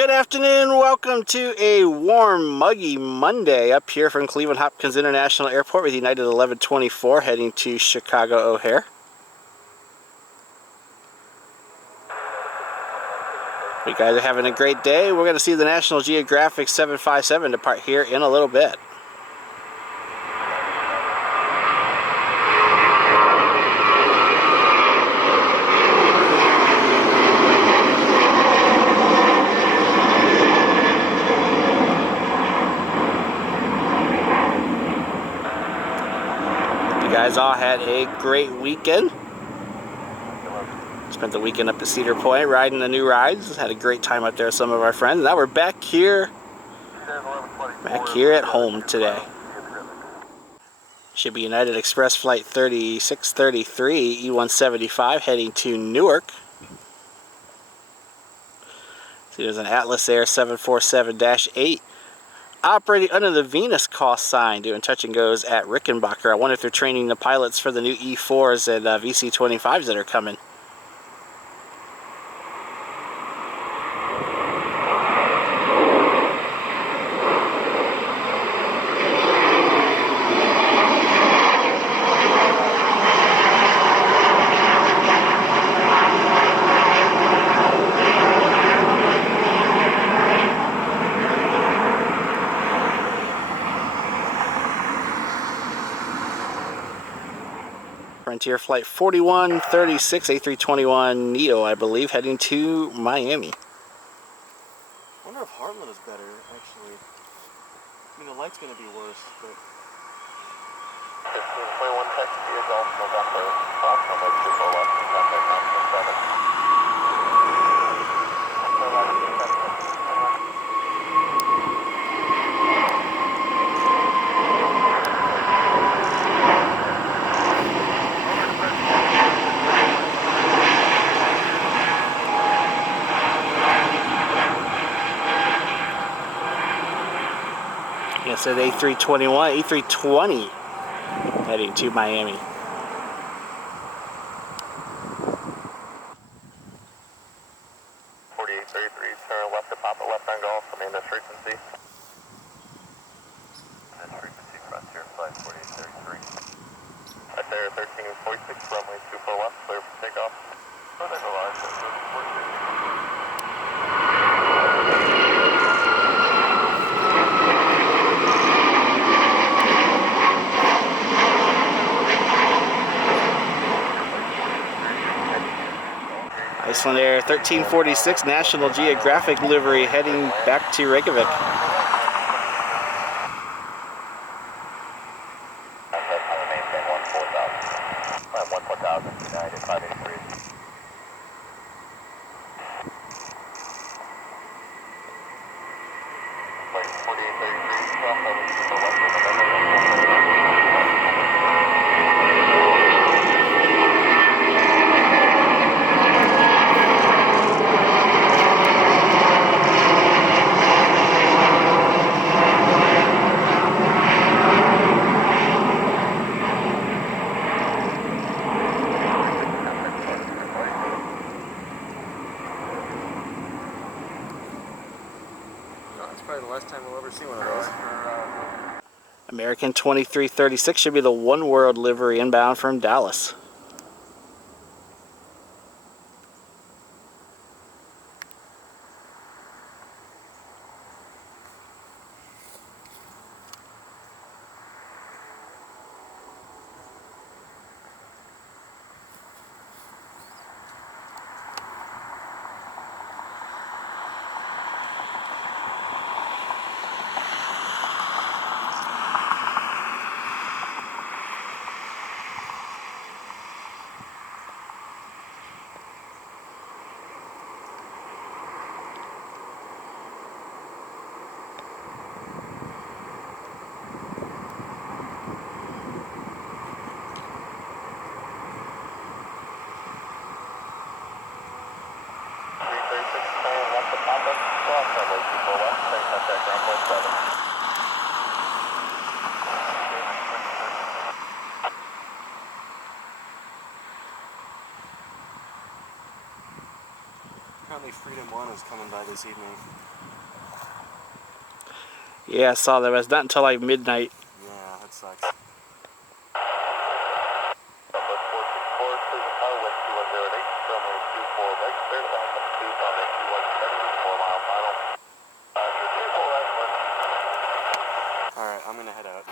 Good afternoon. Welcome to a warm, muggy Monday up here from Cleveland Hopkins International Airport with United 1124 heading to Chicago O'Hare. You guys are having a great day. We're going to see the National Geographic 757 depart here in a little bit. You guys all had a great weekend. Spent the weekend up at Cedar Point riding the new rides. Had a great time up there with some of our friends. Now we're back here at home today. Should be United Express Flight 3633 E175 heading to Newark. See, there's an Atlas Air 747-8 operating under the Venus call sign, doing touch and goes at Rickenbacker. I wonder if they're training the pilots for the new E4s and VC-25s that are coming. Frontier Flight 4136 A321 Neo, I believe, heading to Miami. I wonder if Heartland is better, actually. I mean, the light's going to be worse, but... 1521 text to your Gulf, November, approximately 24 left, contact 947. I said A321, A320 heading to Miami. Turn left to Papa, left on Gulf, I mean this frequency. This frequency, Frontier Flight 4833. At there, 1346, runway 24 left, clear for takeoff. Further go live, 46. Iceland Air 1346 National Geographic livery heading back to Reykjavik. Maintain 14000, United 583. Flight 4833, cross over to the west of November. That's probably the last time we'll ever see one of those. American 2336 should be the One World livery inbound from Dallas. Apparently Freedom 1 is coming by this evening. Yeah, I saw that. But it's not until like midnight. Yeah, that sucks. Southwest 464, clear the tower, wind 2108, runway 24 right, clear to land number 2, runway 2170, 4 mile final. Your table last one. Alright, I'm gonna head out.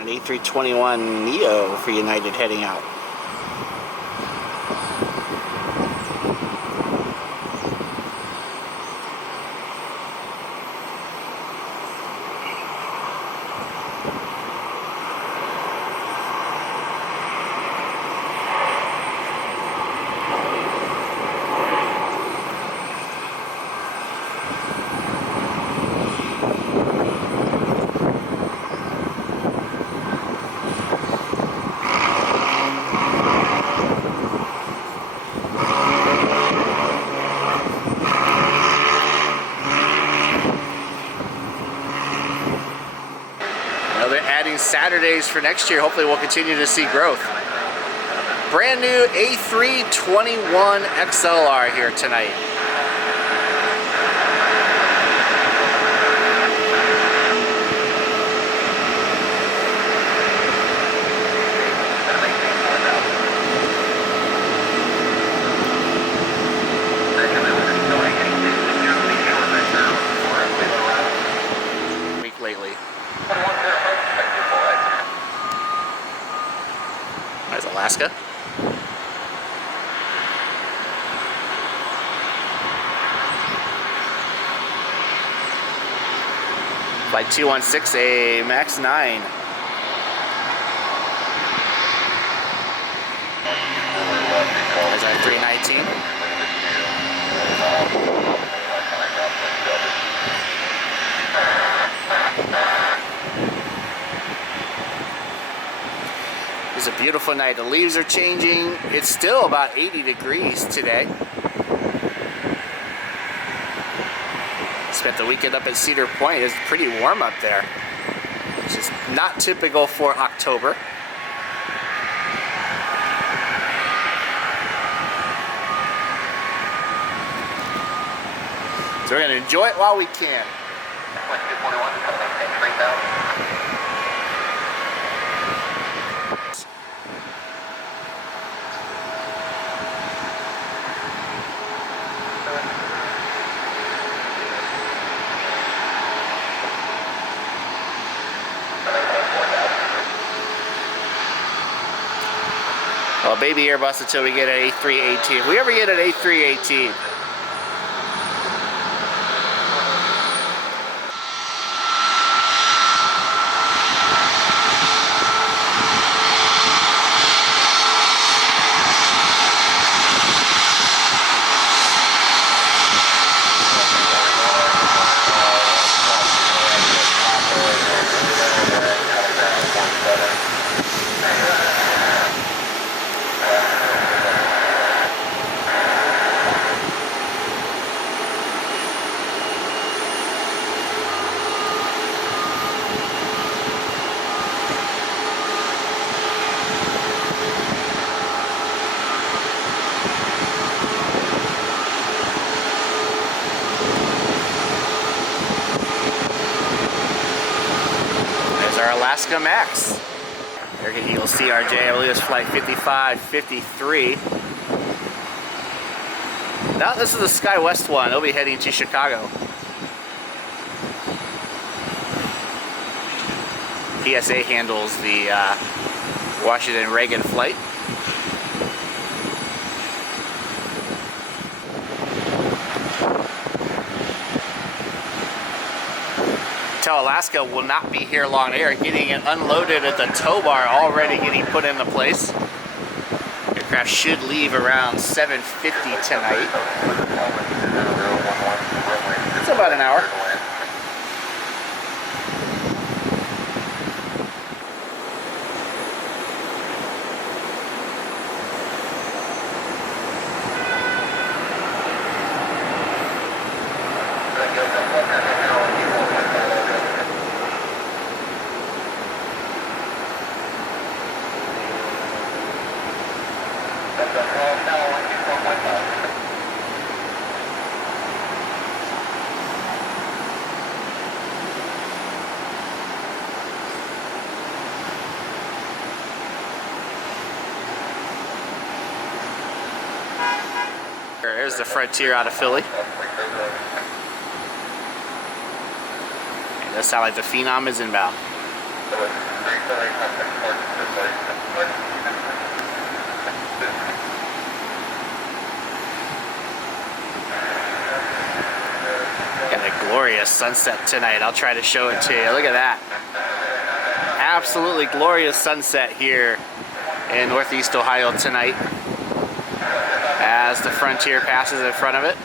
An A321neo for United heading out. They're adding Saturdays for next year. Hopefully we'll continue to see growth. Brand new A321 XLR here tonight. Week lately. That's Alaska. Flight 216, a MAX 9. There's our 319. It's a beautiful night. The leaves are changing. It's still about 80 degrees today. Spent the weekend up at Cedar Point. It's pretty warm up there, which is not typical for October. So we're going to enjoy it while we can. Well, baby Airbus until we get an A318. If we ever get an A318. Alaska Max. There you'll see RJ, I believe it's flight 5553. Now this is the SkyWest one. It'll be heading to Chicago. PSA handles the Washington Reagan flight. Alaska will not be here long. They are getting it unloaded at the tow bar, already getting put into place. It's aircraft should leave around 7:50 tonight. It's about an hour. There's the Frontier out of Philly. It does sound like the Phenom is inbound. Got a glorious sunset tonight. I'll try to show it to you. Look at that. Absolutely glorious sunset here in Northeast Ohio tonight as the Frontier passes in front of it.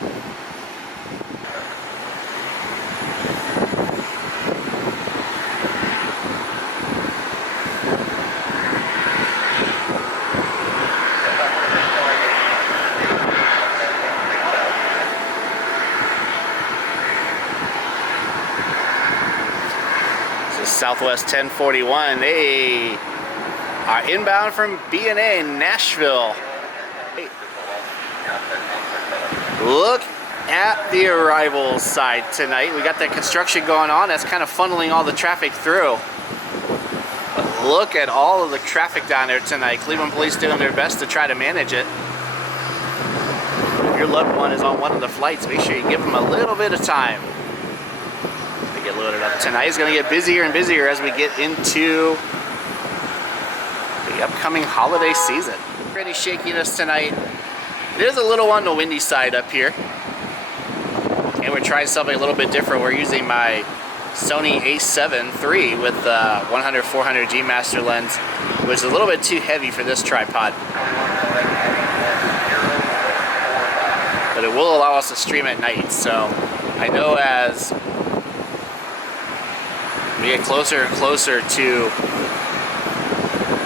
This is Southwest 1041. They are inbound from B&A in Nashville. Look at the arrivals side tonight. We got that construction going on. That's kind of funneling all the traffic through. But look at all of the traffic down there tonight. Cleveland Police doing their best to try to manage it. If your loved one is on one of the flights, make sure you give them a little bit of time to get loaded up. Tonight is going to get busier and busier as we get into the upcoming holiday season. Pretty shakiness tonight. It is a little on the windy side up here, and we're trying something a little bit different. We're using my Sony a7 III with 100-400 G master lens, which is a little bit too heavy for this tripod, but it will allow us to stream at night. So I know as we get closer and closer to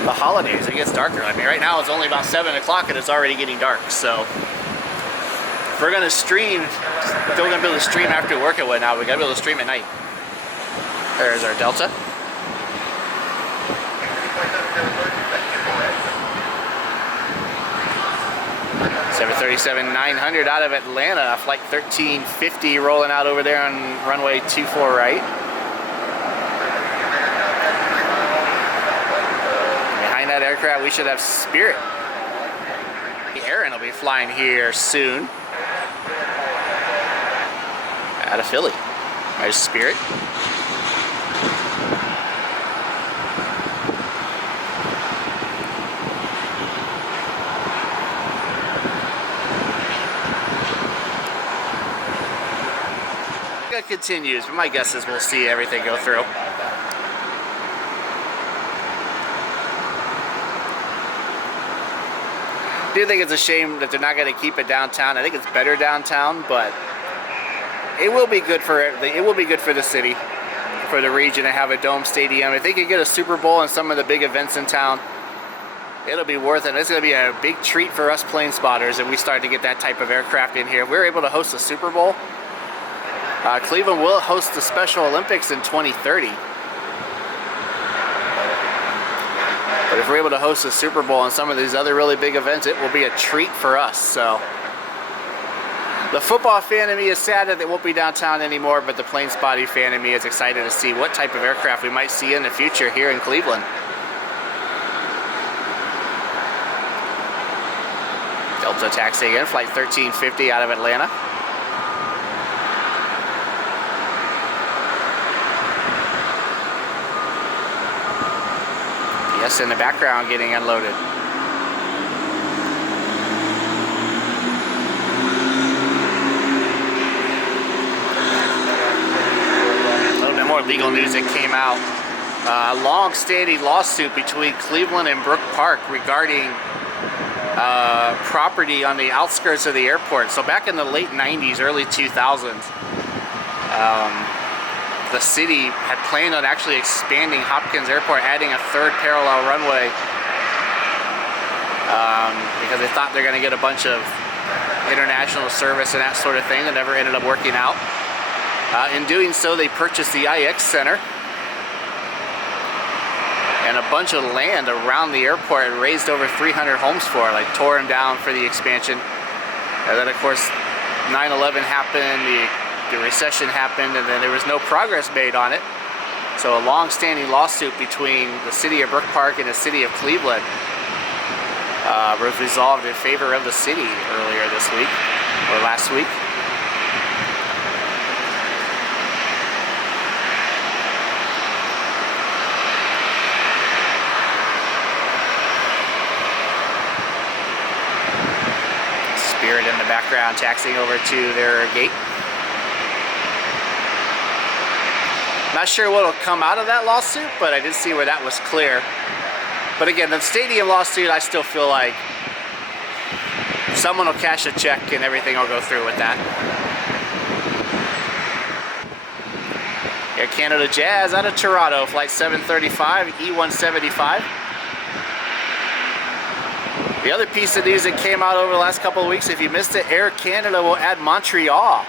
the holidays, it gets darker. I mean, right now it's only about 7 o'clock and it's already getting dark. So if we're gonna stream, if we're gonna be able to stream after work and whatnot, we gotta be able to stream at night. There's our Delta. (737-900) out of Atlanta, flight 1350 rolling out over there on runway 24 right. That aircraft, we should have Spirit. Aaron will be flying here soon out of Philly. There's Spirit. It continues, but my guess is we'll see everything go through. I do think it's a shame that they're not going to keep it downtown. I think it's better downtown, but it will be good for the city, for the region to have a dome stadium. If they could get a Super Bowl and some of the big events in town, it'll be worth it. It's going to be a big treat for us plane spotters if we start to get that type of aircraft in here. If we're able to host a Super Bowl, Cleveland will host the Special Olympics in 2030. But if we're able to host a Super Bowl and some of these other really big events, it will be a treat for us. So the football fan of me is sad that it won't be downtown anymore, but the plane spotting fan of me is excited to see what type of aircraft we might see in the future here in Cleveland. Delta taxiing in, flight 1350 out of Atlanta. Yes, in the background getting unloaded. A little bit more legal news that came out. A long-standing lawsuit between Cleveland and Brook Park regarding property on the outskirts of the airport. So back in the late 90s, early 2000s, the city had planned on actually expanding Hopkins Airport, adding a third parallel runway, because they thought they're going to get a bunch of international service and that sort of thing. That never ended up working out. In doing so, they purchased the IX Center and a bunch of land around the airport, and raised over 300 homes for it, like tore them down for the expansion. And then of course 9/11 happened, the recession happened, and then there was no progress made on it. So a long-standing lawsuit between the city of Brook Park and the city of Cleveland was resolved in favor of the city earlier this week, or last week. Spirit in the background taxiing over to their gate. Not sure what will come out of that lawsuit, but I did see where that was clear. But again, the stadium lawsuit, I still feel like someone will cash a check and everything will go through with that. Air Canada Jazz out of Toronto, flight 735, E175. The other piece of news that came out over the last couple of weeks, if you missed it, Air Canada will add Montreal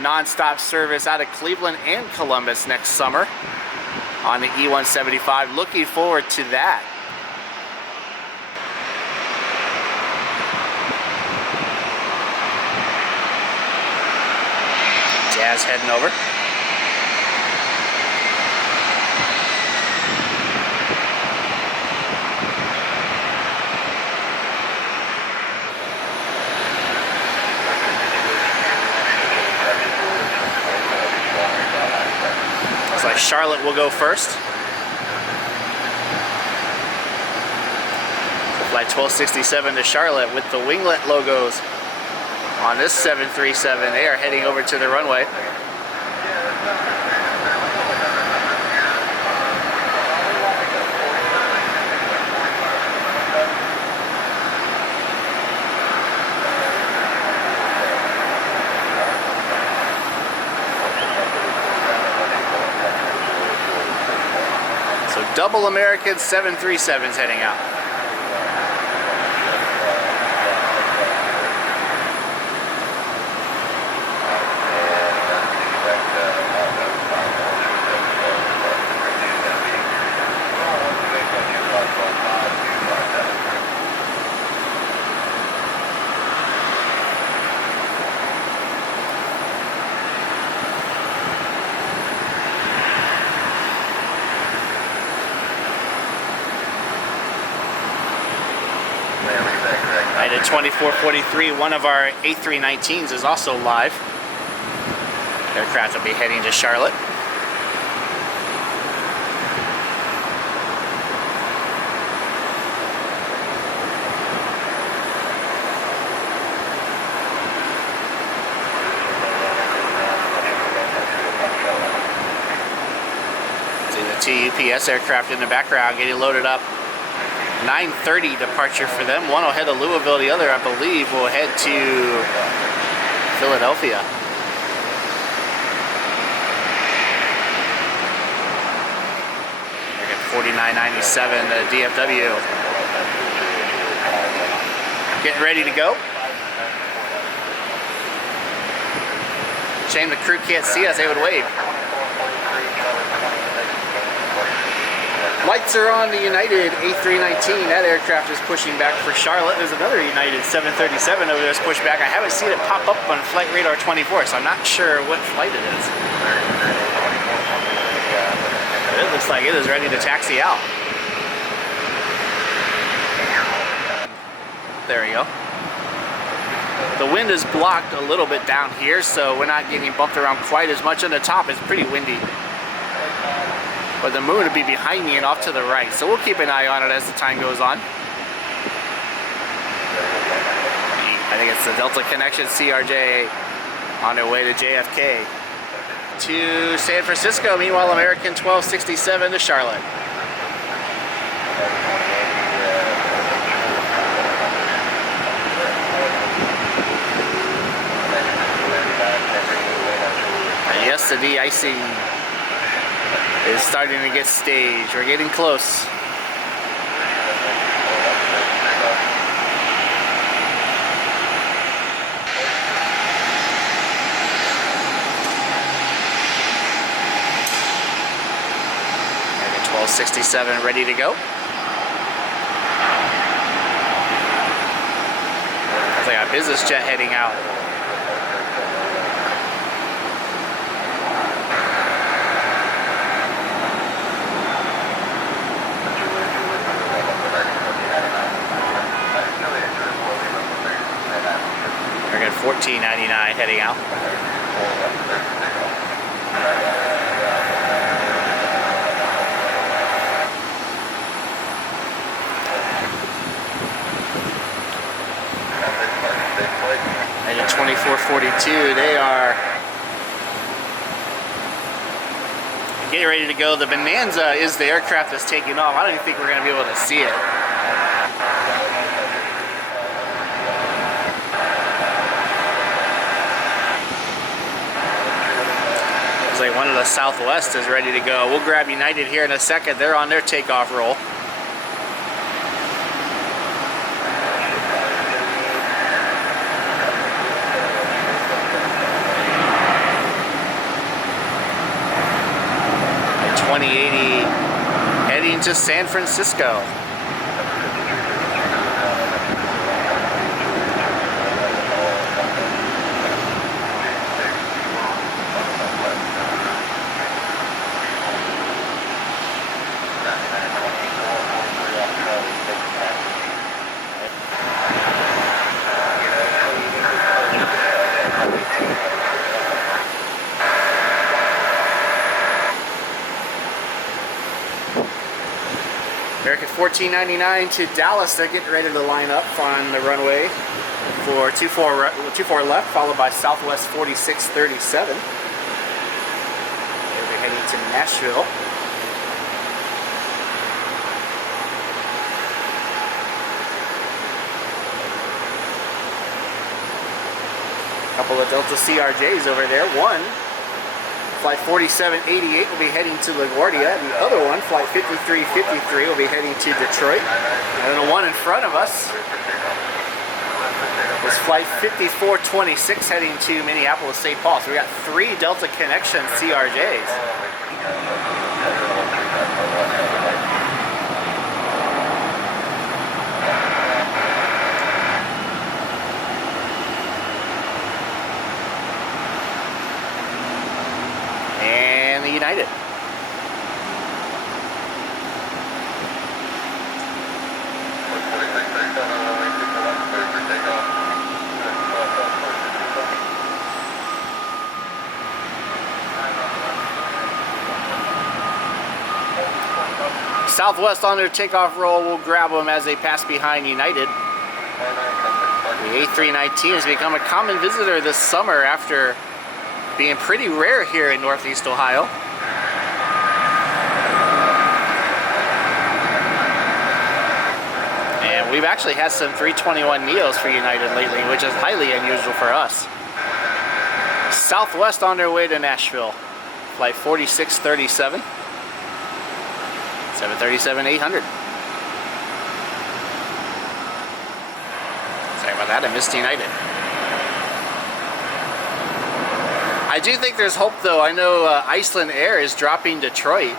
non-stop service out of Cleveland and Columbus next summer on the E175. Looking forward to that. Jazz heading over. Looks like Charlotte will go first. Flight 1267 to Charlotte with the winglet logos on this 737. They are heading over to the runway. So double American 737s heading out. At 2443, one of our A319s is also live. Aircraft will be heading to Charlotte. See the two UPS aircraft in the background getting loaded up. 9:30 departure for them. One will head to Louisville, the other, I believe, will head to Philadelphia. They're getting 4997 DFW. Getting ready to go. Shame the crew can't see us, they would wave. Lights are on the United A319. That aircraft is pushing back for Charlotte. There's another United 737 over there that's pushed back. I haven't seen it pop up on Flight Radar 24, so I'm not sure what flight it is. But it looks like it is ready to taxi out. There we go. The wind is blocked a little bit down here, so we're not getting bumped around quite as much. On the top, it's pretty windy. But the moon will be behind me and off to the right. So we'll keep an eye on it as the time goes on. I think it's the Delta Connection CRJ on their way to JFK. To San Francisco, meanwhile, American 1267 to Charlotte. Yes, the de-icing is starting to get staged. We're getting close. And 1267 ready to go. Looks like a business jet heading out. We're at 1499 heading out. And at 2442, they are getting ready to go. The Bonanza is the aircraft that's taking off. I don't even think we're going to be able to see it. Looks like one of the Southwest is ready to go. We'll grab United here in a second. They're on their takeoff roll. And 2080 heading to San Francisco. American 1499 to Dallas. They're getting ready to line up on the runway for 24 left, followed by Southwest 4637. They'll be heading to Nashville. A couple of Delta CRJs over there. One, Flight 4788 will be heading to LaGuardia. The other one, Flight 5353, will be heading to Detroit. And then the one in front of us is Flight 5426 heading to Minneapolis-St. Paul. So we got 3 Delta Connection CRJs. United. Southwest on their takeoff roll. We'll grab them as they pass behind United. The A319 has become a common visitor this summer after being pretty rare here in Northeast Ohio. And we've actually had some 321 Neos for United lately, which is highly unusual for us. Southwest on their way to Nashville. Flight 4637. 737-800. Sorry about that, I missed United. I do think there's hope though. I know Iceland Air is dropping Detroit.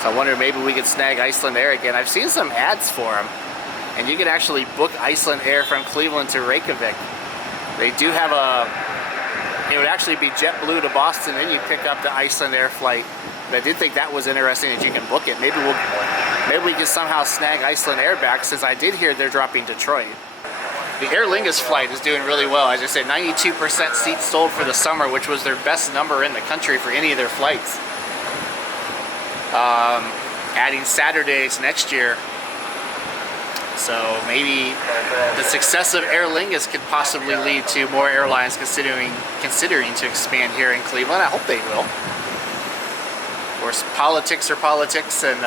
So I wonder maybe we could snag Iceland Air again. I've seen some ads for them. And you can actually book Iceland Air from Cleveland to Reykjavik. They do have it would actually be JetBlue to Boston, then you pick up the Iceland Air flight. But I did think that was interesting that you can book it. Maybe we can somehow snag Iceland Air back, since I did hear they're dropping Detroit. The Aer Lingus flight is doing really well. As I said, 92% seats sold for the summer, which was their best number in the country for any of their flights. Adding Saturdays next year. So maybe the success of Aer Lingus could possibly lead to more airlines considering to expand here in Cleveland. I hope they will. Of course, politics are politics, and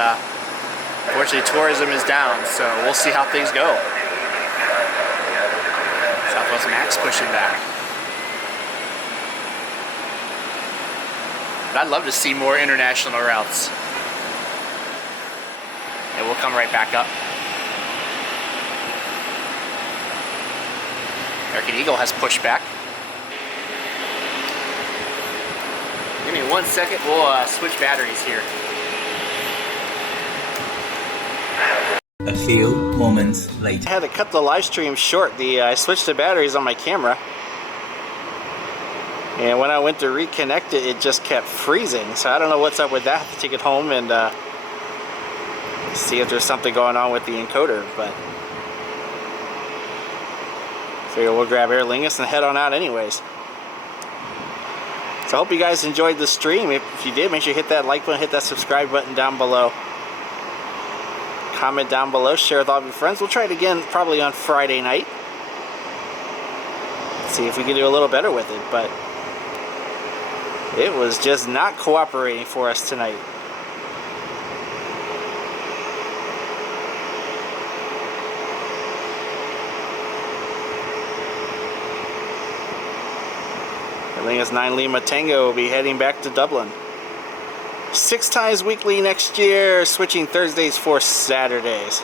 unfortunately tourism is down, so we'll see how things go. Southwest Max pushing back. But I'd love to see more international routes. And we'll come right back up. American Eagle has pushed back. Give me 1 second, we'll switch batteries here. A few moments later. I had to cut the live stream short. I switched the batteries on my camera. And when I went to reconnect it, it just kept freezing. So I don't know what's up with that. I have to take it home and see if there's something going on with the encoder. But figure we'll grab Aer Lingus and head on out anyways. So I hope you guys enjoyed the stream. If you did, make sure you hit that like button, hit that subscribe button down below. Comment down below, share with all of your friends. We'll try it again probably on Friday night. See if we can do a little better with it, but it was just not cooperating for us tonight. Aer Lingus 9 Lima Tango will be heading back to Dublin. 6 times weekly next year, switching Thursdays for Saturdays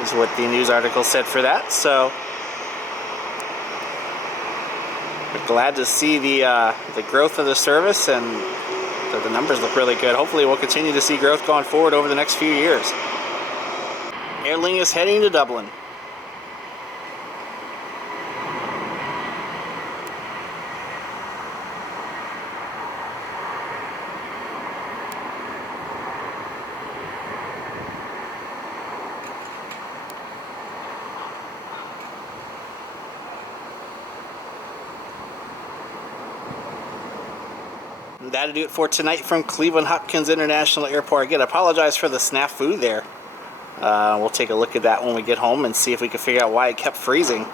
is what the news article said for that. So we're glad to see the growth of the service, and the numbers look really good. Hopefully we'll continue to see growth going forward over the next few years. Aer Lingus heading to Dublin. That'll do it for tonight from Cleveland Hopkins International Airport. Again, I apologize for the snafu there. We'll take a look at that when we get home and see if we can figure out why it kept freezing.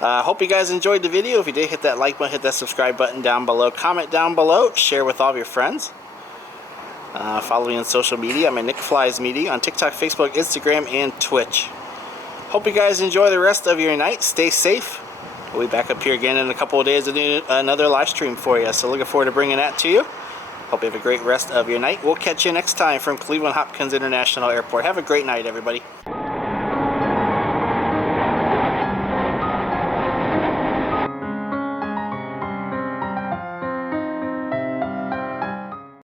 Hope you guys enjoyed the video. If you did, hit that like button, hit that subscribe button down below. Comment down below. Share with all of your friends. Follow me on social media. I'm at Nick Flies Media on TikTok, Facebook, Instagram, and Twitch. Hope you guys enjoy the rest of your night. Stay safe. We'll be back up here again in a couple of days to do another live stream for you. So looking forward to bringing that to you. Hope you have a great rest of your night. We'll catch you next time from Cleveland Hopkins International Airport. Have a great night, everybody.